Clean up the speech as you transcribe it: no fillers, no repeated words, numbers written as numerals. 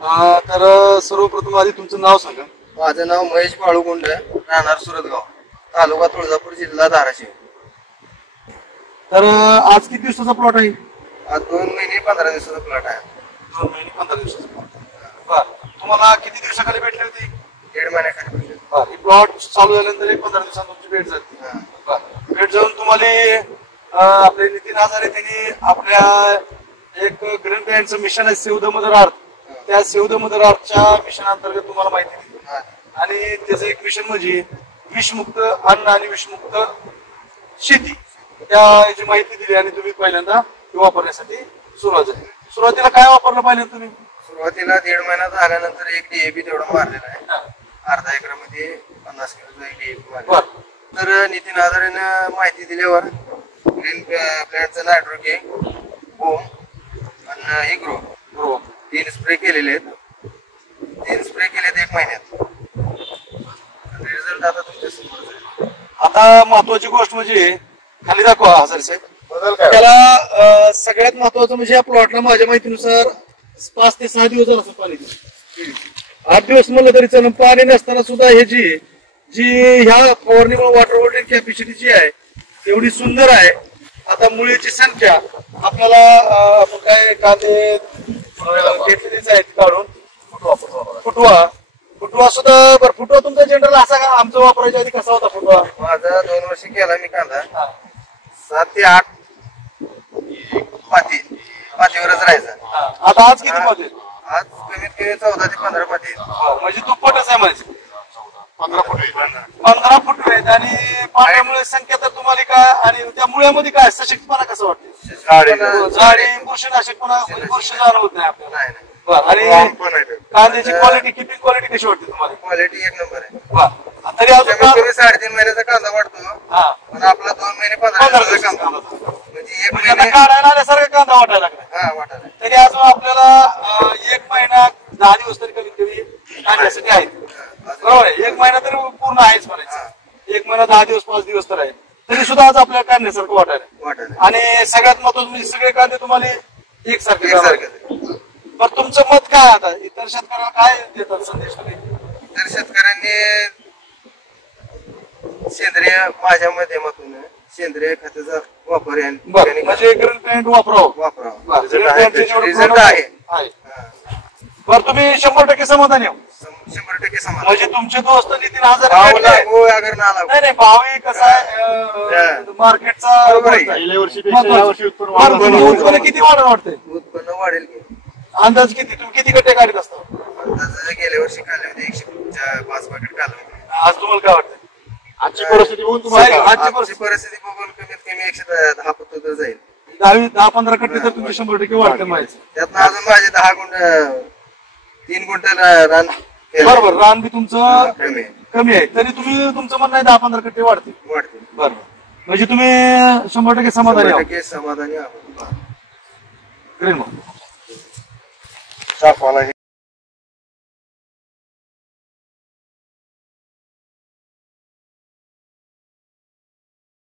तर सर्वप्रथम आधी तुमचं नाव सांगा. माझं नाव महेश बाळूगुंड, राहणार सुरतगाव, तालुका तुळजापूर, जिल्हा धाराशिव. तर आज किती दिवसाचा प्लॉट आहे? आज 2 महिने 15 दिवसाचा प्लॉट आहे. 2 महिने 15 दिवसाचा प्लॉट. बर, तुम्हाला किती दिवसाखाली भेटली होती? 1.5 महिन्याखाली भेटले. बर, ही प्लॉट चालू झाल्यानंतर 15 दिवसात तुमची भेट झाली. बर, भेट जाऊन तुम्हाला आपले नितीन हजारे त्यांनी आपल्या एक ग्रीन ब्रँडचं मिशन आहे सेव्ह द मदर अर्थ, त्या सेव्ह द मदर अर्थच्या मिशन अंतर्गत तुम्हाला माहिती दिली. आणि त्याचं एक मिशन म्हणजे विषमुक्त अन्न आणि विषमुक्त शेती, त्या याची माहिती दिली आणि तुम्ही पहिल्यांदा वापरण्यासाठी सुरुवात झाली. सुरुवातीला काय वापरलं पहिल्यांदा तुम्ही? सुरुवातीला 1.5 महिना झाल्यानंतर एक DAP तेवढा मारलेला आहे. अर्धा एकरामध्ये 50 किलोचा एक DAP मारला. तर नितीन हजारेनं माहिती दिल्यावर ग्रीन ब्रँडचं नायट्रोके, बोम आणि इग्रो 3 स्प्रे केलेले आहेत. 3 स्प्रे केलेत 1 महिन्यात. रिझल्ट आता तुमच्या समोर आहे. आता महत्वाची गोष्ट म्हणजे खाली दाखवा हजारे साहेब. त्याला सगळ्यात महत्वाचं म्हणजे या प्लॉटला माझ्या माहितीनुसार 5 ते 6 दिवस झाला पाणी. 8 दिवस म्हणलं तरी चालेल. पाणी नसताना सुद्धा हे जी ह्या फवारणीमुळे वॉटर होल्डिंग कॅपॅसिटी जी आहे एवढी सुंदर आहे. आता मुळीची संख्या आपल्याला आपण काय कांदे घेतलेलीच आहेत काढून. फुटवा सुद्धा बरं. फुटवा तुमचा जनरल असा का आमचा वापरायच्या आधी कसा होता फुटवा? माझा 2 वर्ष केला मी कांदा. 7 ते 8 पातीवरच राहायचा. आता आज किती पाती? आज कमीत कमी 14 ते 15 पाती. म्हणजे दुप्पटच आहे म्हणजे 15 फूट आहेत. आणि पाण्यामुळे संख्या तर तुम्हाला काय आणि त्या मुळ्यामध्ये काय सशक्तपणा कसं वाटतं? झाडे बुरशीनाशकपणा बुरशी जाणवत नाही आपल्याला. आणि कांद्याची क्वालिटी किपिंग क्वालिटी कशी वाटते तुम्हाला? क्वालिटी 1 नंबर आहे. तरी अजून 3.5 महिन्याचा कांदा वाटतो पण आपला 2 महिने 15 दिवसाचा कांदा म्हणजे 1 महिना काढायला आल्यासारखा कांदा वाटायला लागला. वाटायला तरी अजून आपल्याला 1 महिना 10 दिवस तरी कमीत कमी काढण्यासाठी आहेत. बरोबर आहे. 1 महिना तरी पूर्ण आहेच म्हणायचं. 1 महिना 10 दिवस 5 दिवस तर आहे. तरी सुद्धा आज आपल्याला काढण्यासारखं वाटायला. आणि सगळ्यात महत्वाचं म्हणजे सगळे कांदे तुम्हाला एकसारखे. बरं, तुमचं मत काय आता इतर शेतकऱ्याला काय देतात संदेश? तर शेतकऱ्यांनी सेंद्रिय माझ्या माध्यमातून सेंद्रिय खताचा वापर म्हणजे ग्रीन ब्रँड वापरावं. रिझल्ट आहे. बरं, तुम्ही 100% समाधानी आहो? 100% समाधान. म्हणजे तुमचे दोस्त नितीन हजारे नाही भावी कसा आहे मार्केटचा उत्पन्न किती वाढते? उत्पन्न वाढेल की. अंदाज किती? तुम्ही किती गड्डे काढत असता? अंदाज गेल्या वर्षी काढले होते 105 पाकिट काढले होते. आज तुम्हाला काय वाटतं? आजची परिस्थिती बघून तुम्हाला आजची परिस्थिती बघून कमीत कमी 110 फूट तर जाईल. 10-15 कट्टे तर तुमचे 100% वाढते माहिती. त्यातनं अजून माझे 10 गुंठ 3 गुंठ रान. बरोबर, रान बी तुमचं कमी आहे तरी तुम्ही तुमचं म्हणणं आहे 10-15 कट्टे वाढते. बरोबर, म्हणजे तुम्ही 100% समाधानी आहोत. समाधानी आहोत. ग्रीन साफ वाला